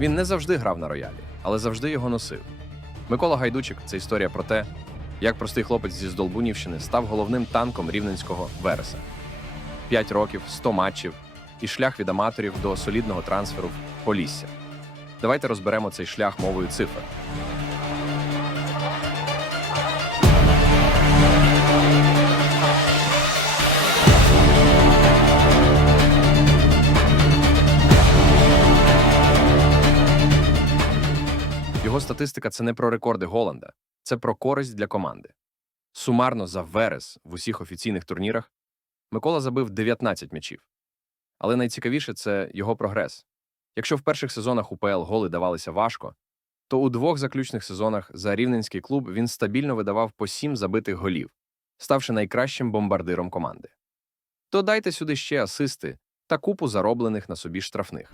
Він не завжди грав на роялі, але завжди його носив. Микола Гайдучик це історія про те, як простий хлопець зі Здолбунівщини став головним танком рівненського Вереса. П'ять років, 100 матчів і шлях від аматорів до солідного трансферу в Полісся. Давайте розберемо цей шлях мовою цифр. Статистика це не про рекорди Голланда, це про користь для команди. Сумарно за Верес в усіх офіційних турнірах Микола забив 19 м'ячів. Але найцікавіше це його прогрес. Якщо в перших сезонах УПЛ голи давалися важко, то у двох заключних сезонах за рівненський клуб він стабільно видавав по сім забитих голів, ставши найкращим бомбардиром команди. Додайте сюди ще асисти та купу зароблених на собі штрафних.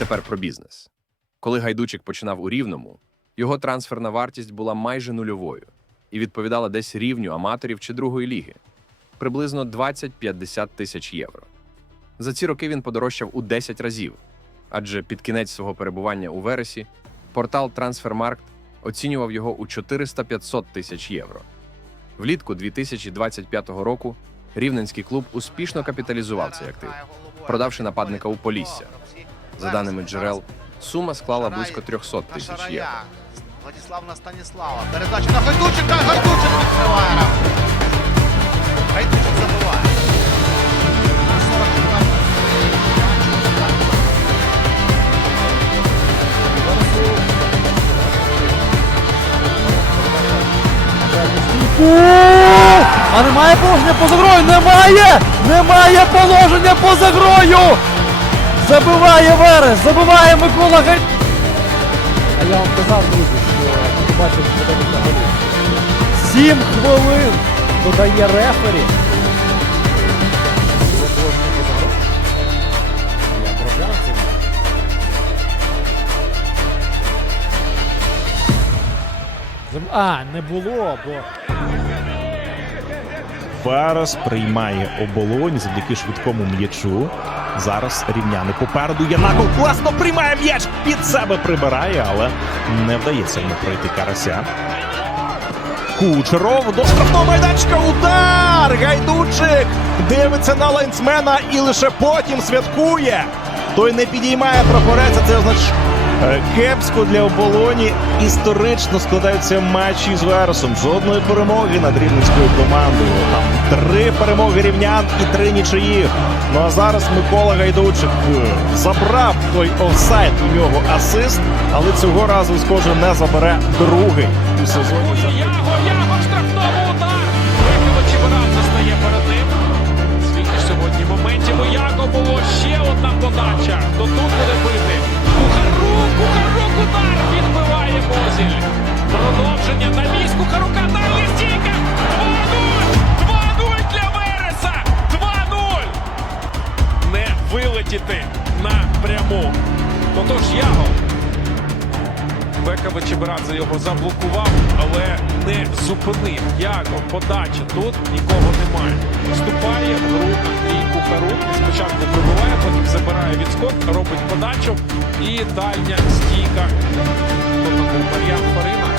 Тепер про бізнес. Коли Гайдучик починав у Рівному, його трансферна вартість була майже нульовою і відповідала десь рівню аматорів чи другої ліги приблизно 20-50 тисяч євро. За ці роки він подорожчав у 10 разів, адже під кінець свого перебування у Вересі портал Трансфермаркт оцінював його у 400-500 тисяч євро. Влітку 2025 року рівненський клуб успішно капіталізував цей актив, продавши нападника у Полісся. За даними джерел, сума склала близько 300 тисяч євро. Владиславна Станіслава. Передача на Гайдучика. Гайдучик відкриває. Гайдучик забиває. На 44. А немає положення поза грою! Немає! Немає положення поза грою! Забиває Верес! Забиває Микола Гай... А я вам казав, друзі, що бачив, що дадуть на голі. Сім хвилин додає рефері. А, не було, бо Верес приймає оболонь завдяки швидкому м'ячу. Зараз рівняни попереду. Янаков класно приймає м'яч, під себе прибирає, але не вдається йому пройти карася. Кучеров до штрафного майданчика. Удар! Гайдучик дивиться на лайнсмена і лише потім святкує. Той не підіймає прапорець, а це означає кепсько для оболоні. Історично складаються матчі з Вересом. Жодної перемоги над рівненською командою. Там три перемоги рівнян і три нічиїх. Ну а зараз Микола Гайдучик е, забрав той офсайд у нього асист, але цього разу, схоже, не забере другий у сезоні. Яго, Яго стає перед ним. Скільки сьогодні моментів у Яго було ще одна подача. То тут буде бити. Кухарук, удар відбиває Мозіль. Продовження на місць Кухарука. Далі стійка. 2-0. 2-0 для Вереса. 2-0. Не вилетіти напряму. Отож Яго. Бека Вечеберадзе його заблокував, але не зупинив. Яко, подача. Тут нікого немає. Вступає в гру Андрій Кухарук. Спочатку пробиває, потім забирає відскок, робить подачу. І дальня стійка. Хто такий Мар'ян Фарина.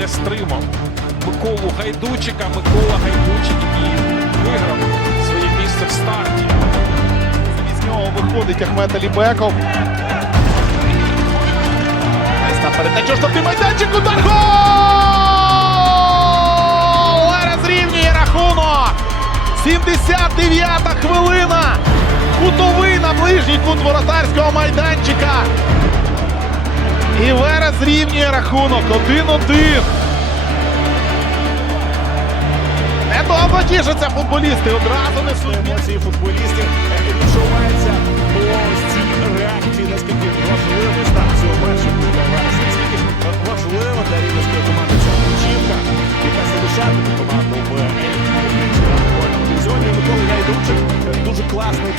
Не стримав Миколу Гайдучика. Микола Гайдучик, який виграв своє місце в старті. З нього виходить Ахмет Алібеков. Передачу штовхний майданчик. Удар гол! Лера зрівнює рахунок. 79-та хвилина. Кутовий на ближній кут воротарського майданчика. І Вера зрівнює рахунок 1-1. Недовго тішаться футболісти. Одразу несуть. емоції футболістів відчувається ось реакції, наскільки важливий став цього першого важливо для рівненської команди ця включівка, яка залишатиме команду в футбольному дивізіоні. Микола Гайдучик е, дуже класний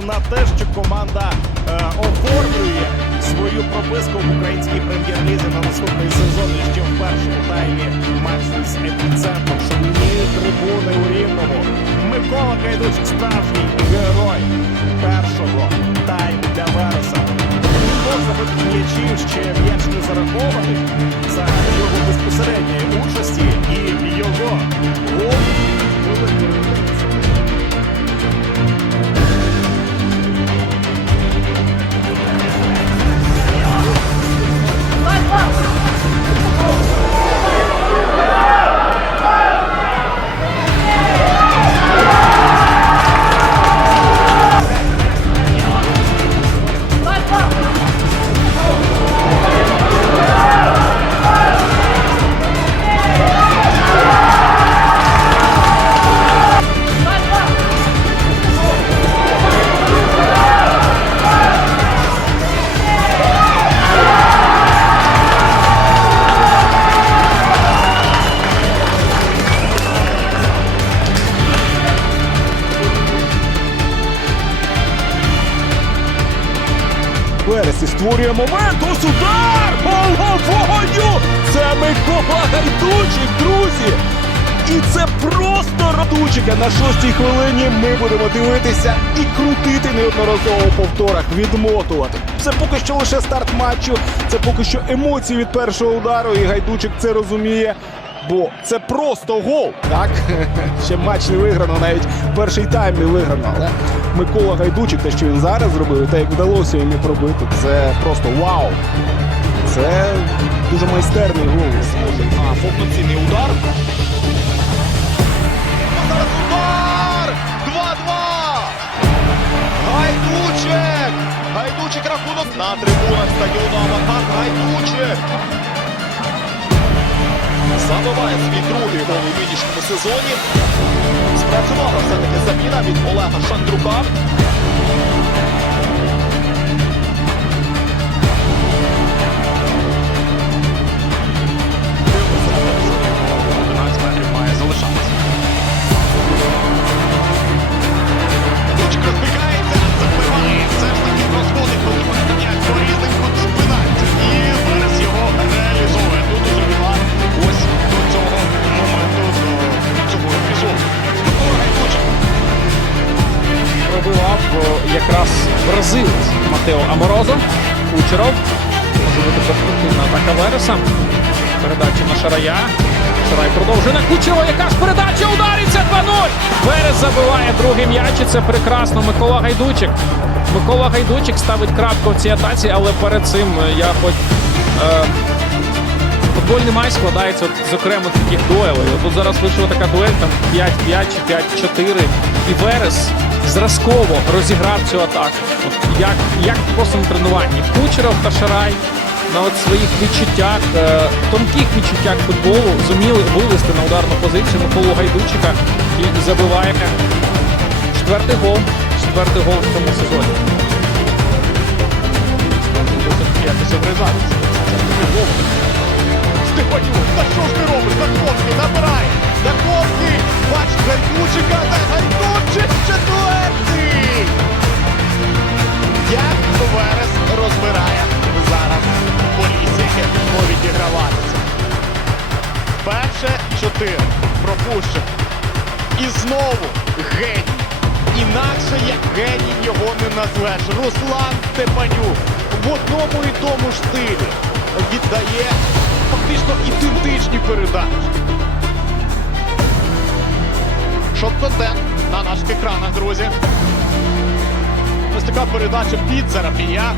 дуже на те, що команда е, оформлює свою прописку в українській прем'єр-лізі на наступний сезон. І ще в першому таймі матч з епіцентром. Шумні трибуни у Рівному. Микола Гайдучик справжній герой першого тайму для Вереса. Забитих м'ячів ще м'яч не зарахований за його безпосередньої участі і його гол великої різниці. Вересі створює момент. Ось удар! Головою! Це Микола Гайдучик, друзі! І це просто радучика. На шостій хвилині ми будемо дивитися і крутити неодноразово у повторах, відмотувати. Це поки що лише старт матчу, це поки що емоції від першого удару, і Гайдучик це розуміє. Бо це просто гол. Так, ще матч не виграно, навіть перший тайм не виграно. Але Микола Гайдучик, те, що він зараз зробив, те, як вдалося йому пробити, це просто вау. Це дуже майстерний гол. А повноцінний удар. Зараз удар! 2-2! Гайдучик! Гайдучик рахунок на трибунах стадіону Авангард. Гайдучик! Забиває свій другий гол у нинішньому сезоні. Спрацювала все-таки заміна від Олега Шандрука. Якраз бразилець Матео Аморозо. Кучеров. Може бути перспективна атака Вереса. Передача на Шарая. Шарай продовжує на Кучерова. Яка ж передача удариться 2-0. Верес забиває другий м'яч. і Це прекрасно. Микола Гайдучик. Микола Гайдучик ставить крапку в цій атаці, але перед цим я хоч. Е, Футбольний матч складається от з окремих таких дуелей. Тут зараз вийшла така дуель, там 5-5 чи 5-4. І Верес зразково розіграв цю атаку. От як, як просто на тренуванні. Кучеров та Шарай на от своїх відчуттях, е, тонких відчуттях футболу зуміли вивести на ударну позицію Миколу Гайдучика і забиває четвертий гол. Четвертий гол в цьому сезоні. якось обрізатися. Це Вова. Степанюк, та що ж ти робиш? Даховський набирає. Даховський, бач Гайдучика, та Гайдучик четвертий. Як Верес розбирає зараз пішло відіграватися. Перше чотири. Пропущено. І знову геній. Інакше як геній його не назвеш. Руслан Степанюк в одному і тому ж стилі віддає фактично ідентичні передачі. Шок-контент на наших екранах, друзі. Ось така передача під Зарафія.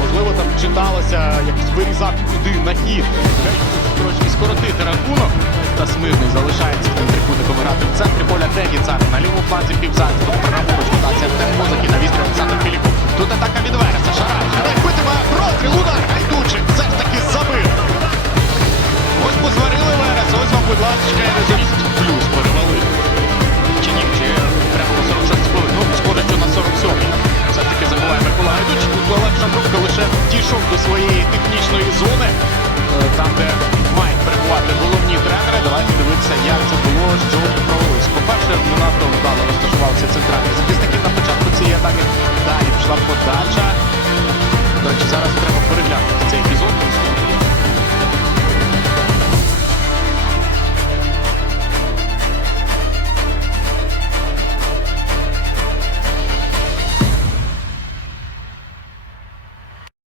Можливо, там читалося, як вирізав туди на хід. Трошки скоротити рахунок. Та Смирний залишається тим трикутником грати в центрі поля Тегі Цар. На лівому фланзі півзаці. Праворуч подація Артем Музики на вістрі Олександр Філіпов. Тут атака від Вереса. Шарай. Шарай битиме розстріл. Удар.